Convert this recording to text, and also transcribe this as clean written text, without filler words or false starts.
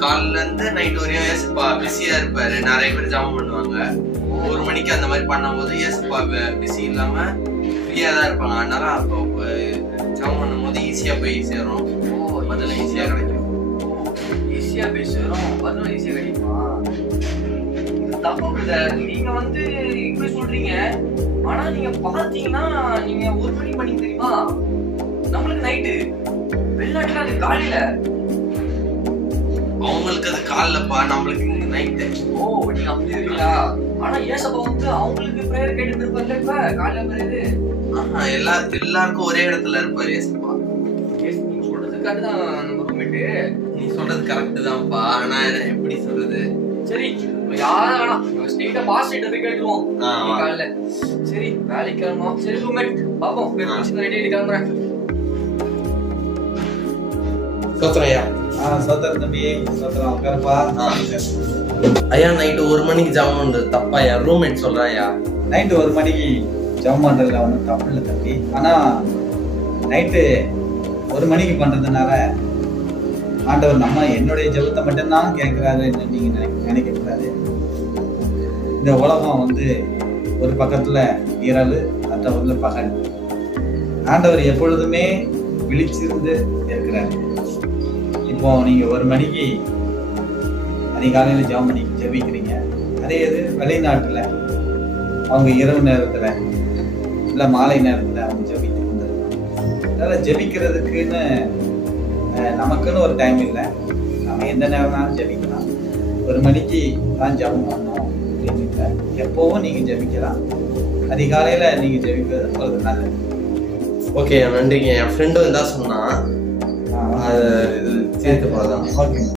காலைல இருந்து நைட் வரையும் ஏசப்பா பிஸியா இருப்பாரு, நிறைய பேர் ஜாமம் பண்ணுவாங்க. 1 மணிக்கு அந்த மாதிரி பண்ணும்போது ஏசப்பா பிஸி இல்லாம ஃப்ரீயா தான் இருப்பாங்க. அதனால அப்போ ஜாமம் பண்ணும் போது ஈஸியா போய் சேரும், பதில் ஈஸியா கிடைக்கும். ஈஸியா போய் சேரும், பதில் ஈஸியா கிடைக்குமா? தப்பு. நீங்க வந்து இப்படி சொல்றீங்க, ஆனா நீங்க பாத்தீங்கன்னா நீங்க 1 மணிக்கு பண்ணி தெரியுமா? நம்மளுக்கு நைட்டு, வெளிநாட்டுல அது காலையில, அவங்களுக்கு அது காலைலப்பா, நம்மளுக்கு நைட்டு. ஓ, நீங்க அப்படி இருக்கீங்களா? ஆனா ஏசப்பா வந்து அவங்களுக்கு பிரேயர் கேட்டுட்டு இருப்பாரு. இப்ப காலையில பிரேயர் எல்லாருக்கும் ஒரே இடத்துல இருப்பாரு ஏசப்பா. நீங்க சொல்றதுக்காக தான் நம்ம ரூம்மேட்டு. நீ சொல்றது கரெக்ட் தான்ப்பா, ஆனா எப்படி சொல்றது? சரி, யாரும் வேணாம், ஸ்ட்ரெயிட்டா பாஸ் கிட்ட போய் கேட்டுருவோம் காலையில. சரி, வேலைக்கு கிளம்புவோம். சரி ரூம்மேட், பாப்போம். ரெடி ஆயிட்டு கிளம்புறேன். சோத்ரையா. சோத்திரம் தம்பி, சோத்திரம். உட்காருப்பா. ஐயா, நைட்டு 1 மணிக்கு ஜாமம் பண்றது தப்பாயா? ரூம்மேட் சொல்றாயா நைட்டு 1 மணிக்கு ஜாமம் பண்றதுல ஒன்றும் தப்பு இல்லை தம்பி. ஆனா நைட்டு 1 மணிக்கு பண்றதுனால ஆண்டவர் நம்ம என்னுடைய ஜெபத்தை மட்டும்தான் கேட்கிறாருன்னு நீங்க நினைக்கக்கூடாது. இந்த உலகம் வந்து ஒரு பக்கத்துல இரவு, மற்ற பக்கத்துல பகல். ஆண்டவர் எப்பொழுதுமே விழிச்சிருந்து இருக்கிறார். இப்போ நீங்க 1 மணிக்கு அதிகாலையில் ஜெபம் பண்ணி ஜெபிக்கிறீங்க. அதே இது வெளிநாட்டுல அவங்க இரவு நேரத்துல இல்லை மாலை நேரத்துல அவங்க ஜெபித்து கொண்டிருக்காங்க. அதனால ஜெபிக்கிறதுக்குன்னு நமக்குன்னு ஒரு டைம் இல்லை. நம்ம எந்த நேரம்னாலும் ஜெபிக்கலாம். 1 மணிக்கு தான் ஜெபம் பண்ணணும் அப்படின்னு இல்லை. எப்போவும் நீங்க ஜெபிக்கலாம். அதிகாலையில நீங்க ஜெபிக்கிறது உங்களுக்கு நல்லது. ஓகே, நன்றிங்க. என் ஃப்ரெண்டு தான் சொன்னான், அது சேர்த்து போதான். ஓகே.